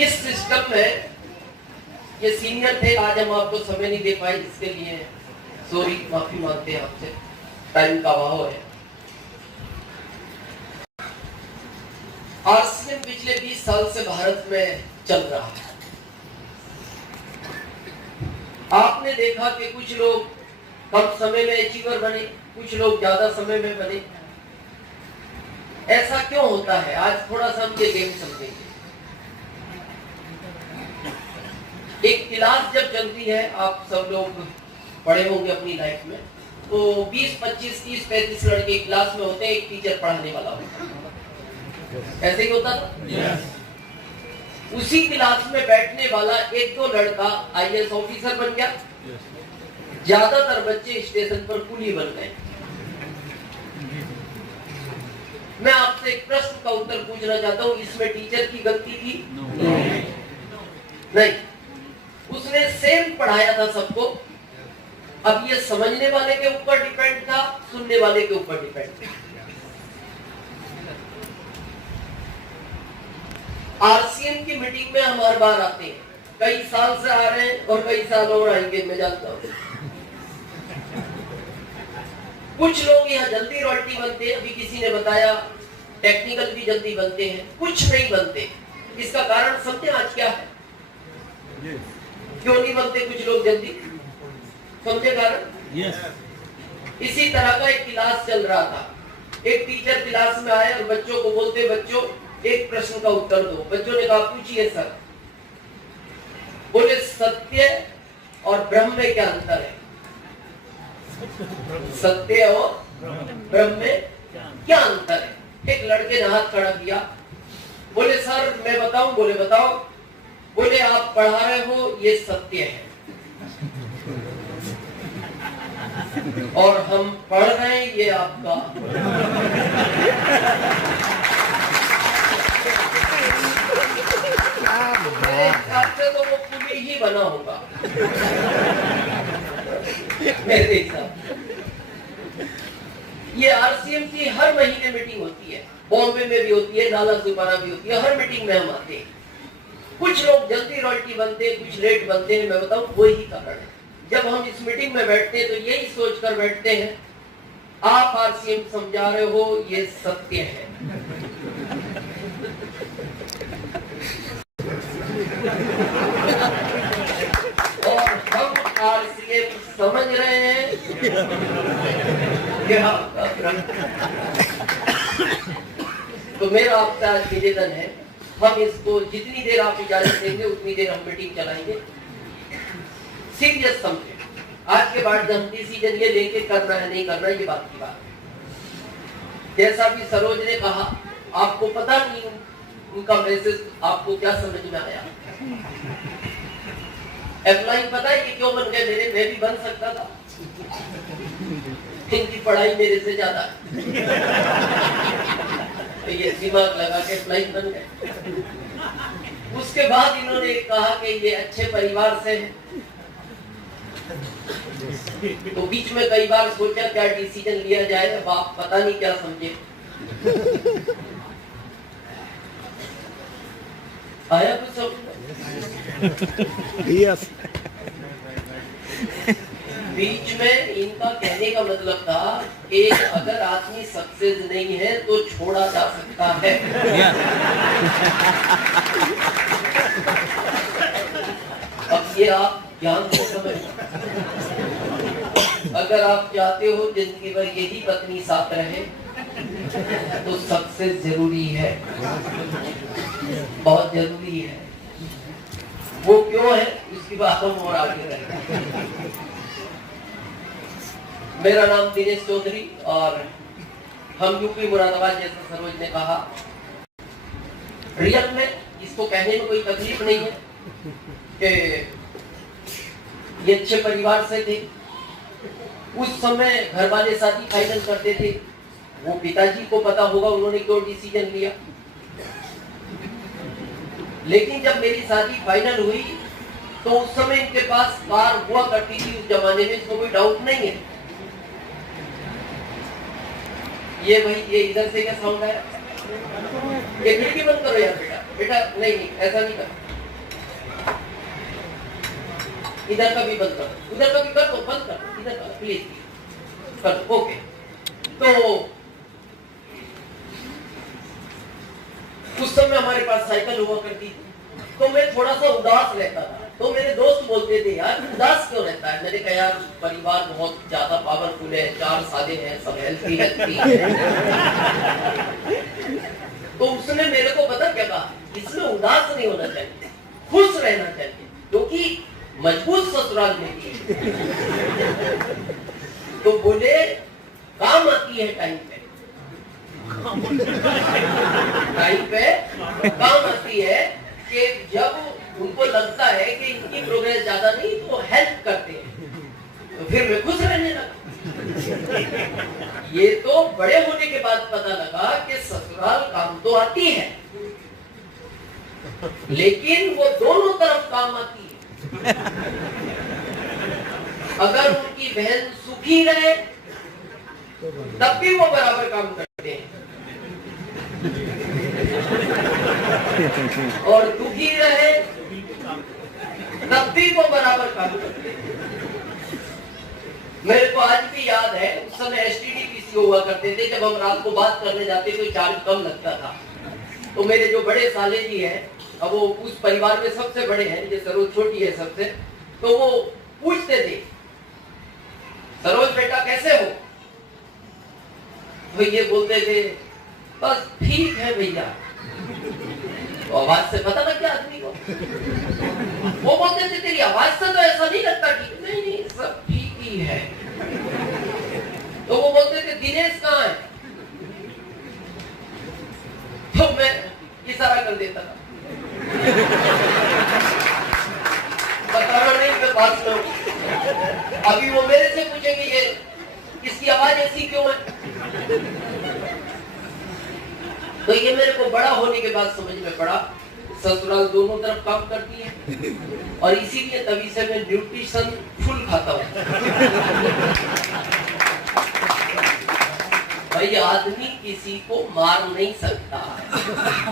इस सिस्टम में ये सीनियर थे, आज हम आपको समय नहीं दे पाए, इसके लिए सॉरी, माफी मांगते हैं आपसे, टाइम का अभाव है। आरसीएम पिछले 20 साल से भारत में चल रहा है। आपने देखा कि कुछ लोग कम समय में अचीवर बने, कुछ लोग ज्यादा समय में बने। ऐसा क्यों होता है, आज थोड़ा सा हम ये गेम समझेंगे। एक क्लास जब चलती है, आप सब लोग पढ़े होंगे अपनी लाइफ में, तो 20, 25, 30, 35 लड़के क्लास में होते हैं, एक टीचर पढ़ाने वाला होता है, ऐसे ही होता था। yes. उसी क्लास में बैठने वाला एक दो लड़का आईएएस ऑफिसर बन गया, ज्यादातर बच्चे स्टेशन पर कुली बन गए। मैं आपसे एक प्रश्न का उत्तर पूछना चाहता हूँ, इसमें टीचर की गलती थी? नहीं, उसने सेम पढ़ाया था सबको। अब ये समझने वाले के ऊपर डिपेंड था, सुनने वाले के ऊपर डिपेंड था। आरसीएम की मीटिंग में हम हर बार आते हैं, कई साल से आ रहे हैं और कई साल और आएंगे, मैं जानता हूं। कुछ लोग यहाँ जल्दी रॉयल्टी बनते हैं, अभी किसी ने बताया टेक्निकल भी जल्दी बनते हैं, कुछ नहीं बनते। इसका कारण समझे आज क्या है? क्यों नहीं बनते कुछ लोग जल्दी? समझे कारण? इसी तरह का एक क्लास चल रहा था। एक टीचर क्लास में आए और बच्चों को बोलते, बच्चों एक प्रश्न का उत्तर दो। बच्चों ने कहा, पूछिए सर। बोले, सत्य और ब्रह्म में क्या अंतर है? सत्य और ब्रह्म में क्या अंतर है? एक लड़के ने हाथ खड़ा किया, बोले सर मैं बताऊं? बोले बताओ। बोले, आप पढ़ा रहे हो ये सत्य है और हम पढ़ रहे हैं ये आपका। तो वो पुली ही बना होगा मेरे हिसाब। ये आरसीएम की हर महीने मीटिंग होती है, बॉम्बे में भी होती है, नाला सुपारा भी होती है, हर मीटिंग में हम आते हैं। कुछ लोग जल्दी रॉयल्टी बनते हैं, कुछ लेट बनते हैं। मैं बताऊं, वही कारण है। जब हम इस मीटिंग में बैठते हैं तो यही सोचकर बैठते हैं, आप आरसीएम समझा रहे हो ये सत्य है। और हम आरसीएम समझ रहे हैं क्या? तो मेरा आपसे आज निवेदन है, हम इसको जितनी देर आप इजाजत देंगे उतनी देर हम मीटिंग चलाएंगे। सीरियस समझे, आज के बाद हम डिसीजन ये लेके करना है नहीं करना, ये बात की बात है। जैसा भी सरोज ने कहा, आपको पता नहीं उनका मैसेज आपको क्या समझ में आया। अप्लाई पता है कि क्यों बन गए मेरे? मैं भी बन सकता था, इनकी पढ़ाई मेरे से ज्यादा तो ये दिमाग लगा के अप्लाई बन गए। उसके बाद इन्होंने कहा कि ये अच्छे परिवार से हैं, तो बीच में कई बार सोचा क्या डिसीजन लिया जाए, अब आप पता नहीं क्या समझे। आया कुछ समझ? यस। बीच में इनका कहने का मतलब था कि अगर आदमी सक्सेस नहीं है तो छोड़ा जा सकता है। अब ये आप ध्यान से समझ, अगर आप चाहते हो जिंदगी भर यही पत्नी साथ रहे तो सक्सेस जरूरी है, बहुत जरूरी है। वो क्यों है उसकी बात हम और आगे करेंगे। मेरा नाम दिनेश चौधरी और हम यूपी मुरादाबाद, जैसा सरोज ने कहा, रियल में इसको कहने में कोई तकलीफ नहीं है कि ये अच्छे परिवार से थे। उस समय घर वाले शादी फाइनल करते थे, वो पिताजी को पता होगा उन्होंने क्यों डिसीजन लिया। लेकिन जब मेरी शादी फाइनल हुई तो उस समय इनके पास कार हुआ करती थी उस जमाने में, इसको कोई डाउट नहीं है। ये भाई ये इधर से क्या साउंड आया? ये खिड़की बंद करो यार बेटा, बेटा नहीं नहीं ऐसा नहीं कर। इधर का भी बंद कर, उधर का भी कर दो, बंद कर, इधर का प्लीज कर दो। ओके, तो उस समय हमारे पास साइकिल हुआ करती थी, तो मैं थोड़ा सा उदास रहता था। तो मेरे दोस्त बोलते थे, यार उदास क्यों रहता है? मैंने कहा, यार परिवार बहुत ज्यादा पावरफुल है, 4 साले हैं, सब हेल्थी है। तो उसने मेरे को पता क्या कहा, इसमें उदास नहीं होना चाहिए, खुश रहना चाहिए, क्योंकि मजबूत ससुराल में तो बोले काम आती है टाइम पे, टाइम पे काम आती है कि जब उनको लगता है कि इनकी प्रोग्रेस ज्यादा नहीं तो हेल्प करते हैं, तो फिर मैं खुश रहने लगा। ये तो बड़े होने के बाद पता लगा कि ससुराल काम तो आती है, लेकिन वो दोनों तरफ काम आती है। अगर उनकी बहन सुखी रहे तब भी वो बराबर काम करते हैं, और दुखी रहे तब भी वो बराबर काम करते हैं। मेरे को आज भी याद है, उस समय एसटीडी पीसीओ हुआ करते थे, जब हम रात को बात करने जाते तो चार्ज कम लगता था। तो मेरे जो बड़े साले जी हैं, अब वो उस परिवार में सबसे बड़े हैं, ये सरोज छोटी है सबसे, तो वो पूछते थे, सरोज बेटा कैसे हो? तो ये बोलते थे, बस ठीक है भैया। तो आवाज से पता लग गया आदमी को। वो बोलते थे, तेरी आवाज से तो ऐसा नहीं लगता ठीक। नहीं नहीं, सब ठीक ही है। तो वो बोलते थे, दिनेश कहाँ है? तो मैं इशारा कर देता था, बताना नहीं, मैं बात करूं। अभी वो मेरे से पूछेंगे, ये इसकी आवाज ऐसी क्यों है? तो ये मेरे को बड़ा होने के बाद समझ में पड़ा, ससुराल दोनों तरफ काम करती है, और इसीलिए तभी से मैं न्यूट्रिशन फुल खाता हूँ। भाई आदमी किसी को मार नहीं सकता,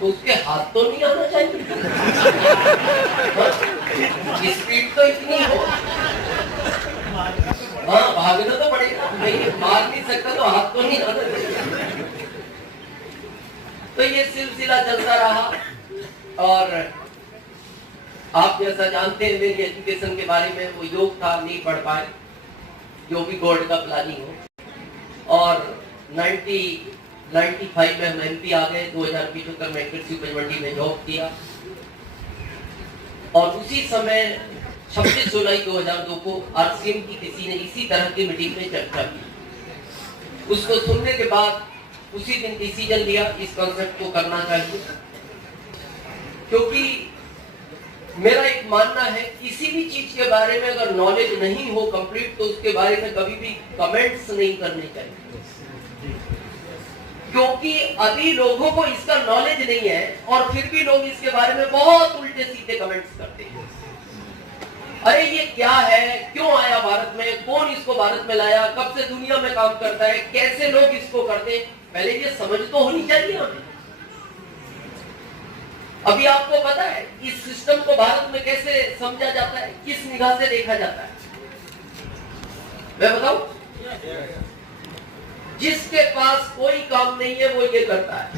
तो उसके हाथ तो नहीं आना चाहिए, स्पीड तो इतनी हो, हाँ भागना तो पड़ेगा, नहीं मार नहीं सकता तो हाथ तो नहीं आना चाहिए। तो ये सिलसिला चलता रहा, और आप जैसा जानते हैं मेरी एजुकेशन के बारे में वो योग था, नहीं पढ़ पाए, जो भी गॉड का प्लानिंग हो। और 95 में हम एमपी आ गए, 2075 में कृषि उपज मंडी में जॉब किया, और उसी समय 26 जुलाई 2002 को आरसीएम की किसी ने इसी तरह की मीटिंग में चर्चा की। उसको सुनने के बाद उसी दिन डिसीजन लिया, इस कॉन्सेप्ट को करना चाहिए, क्योंकि मेरा एक मानना है, किसी भी चीज के बारे में अगर नॉलेज नहीं हो कंप्लीट, तो उसके बारे में कभी भी कमेंट्स नहीं करने चाहिए, क्योंकि अभी लोगों को इसका नॉलेज नहीं है, और फिर भी लोग इसके बारे में बहुत उल्टे सीधे कमेंट्स करते हैं। अरे ये क्या है, क्यों आया भारत में, कौन इसको भारत में लाया, कब से दुनिया में काम करता है, कैसे लोग इसको करते हैं, पहले ये समझ तो होनी चाहिए हमें। अभी आपको पता है इस सिस्टम को भारत में कैसे समझा जाता है, किस निगाह से देखा जाता है? मैं बताऊं, जिसके पास कोई काम नहीं है वो ये करता है,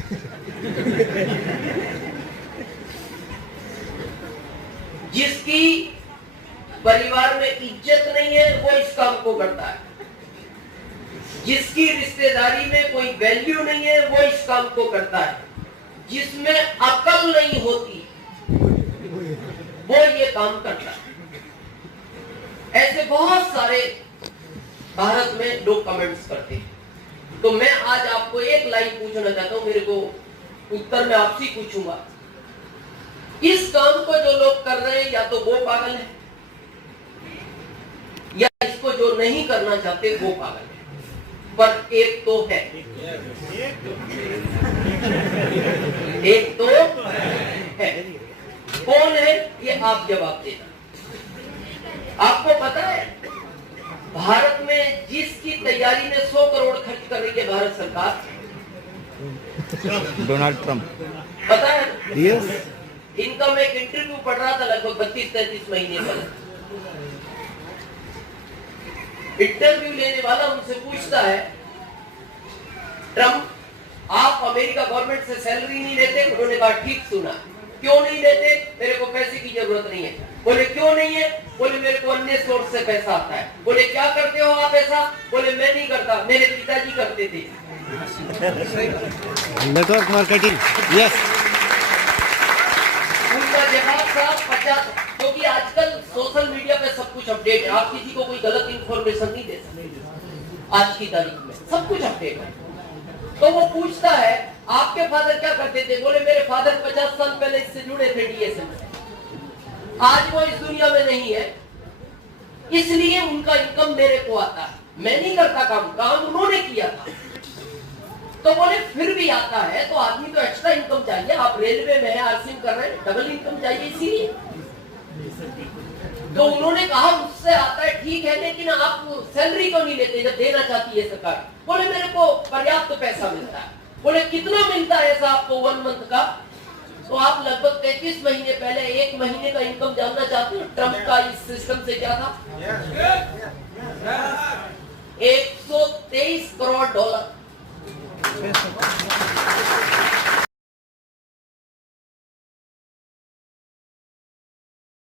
जिसकी परिवार में इज्जत नहीं है वो इस काम को करता है, जिसकी रिश्तेदारी में कोई वैल्यू नहीं है वो इस काम को करता है, जिसमें अकल नहीं होती वो ये काम करता है। ऐसे बहुत सारे भारत में लोग कमेंट्स करते हैं। तो मैं आज आपको एक लाइन पूछना चाहता हूं, मेरे को उत्तर मैं आपसे पूछूंगा, इस काम को जो लोग कर रहे हैं या तो वो पागल है, या इसको जो नहीं करना चाहते वो पागल है, पर एक तो है, एक तो है। कौन है ये आप जवाब देना। आपको पता है भारत में जिसकी तैयारी में 100 करोड़ खर्च कर रही है भारत सरकार, डोनाल्ड ट्रंप, पता है? यस। इनका मैं एक इंटरव्यू पढ़ रहा था लगभग 32-33 महीने पहले। इंटरव्यू लेने वाला उनसे पूछता है, ट्रम्प आप अमेरिका गवर्नमेंट से सैलरी नहीं लेते? उन्होंने कहा ठीक सुना। क्यों नहीं लेते? मेरे को पैसे की जरूरत नहीं है। बोले क्यों नहीं है? बोले मेरे को अन्य सोर्स से पैसा आता है। बोले क्या करते हो आप ऐसा? बोले मैं नहीं करता, मेरे पिताजी करते थे। Network marketing, yes. उनका जवाब था 50, क्योंकि आजकल सोशल मीडिया पे सब कुछ अपडेट है, आप किसी को कोई गलत इंफॉर्मेशन नहीं दे सकते। आज की तारीख में सब कुछ अपडेट है। तो वो पूछता है आपके फादर क्या करते थे? बोले मेरे फादर 50 साल पहले इससे जुड़े थे, डीएसएल से। आज वो इस दुनिया में नहीं है, इसलिए उनका इनकम मेरे को आता है। मैं नहीं करता काम उन्होंने किया था। तो बोले फिर भी आता है तो आदमी को एक्स्ट्रा इनकम चाहिए। आप रेलवे में है, आरसीएम कर रहे हैं, डबल इनकम चाहिए इसीलिए। तो उन्होंने कहा मुझसे आता है ठीक है, लेकिन आप सैलरी क्यों नहीं लेते जब देना चाहती है सरकार? बोले मेरे को पर्याप्त पैसा मिलता है। बोले कितना मिलता है ऐसा आपको 1 मंथ का? तो आप लगभग 33 महीने पहले 1 महीने का इनकम जानना चाहते हो? ट्रम्प का इस सिस्टम से क्या था? $123 करोड़।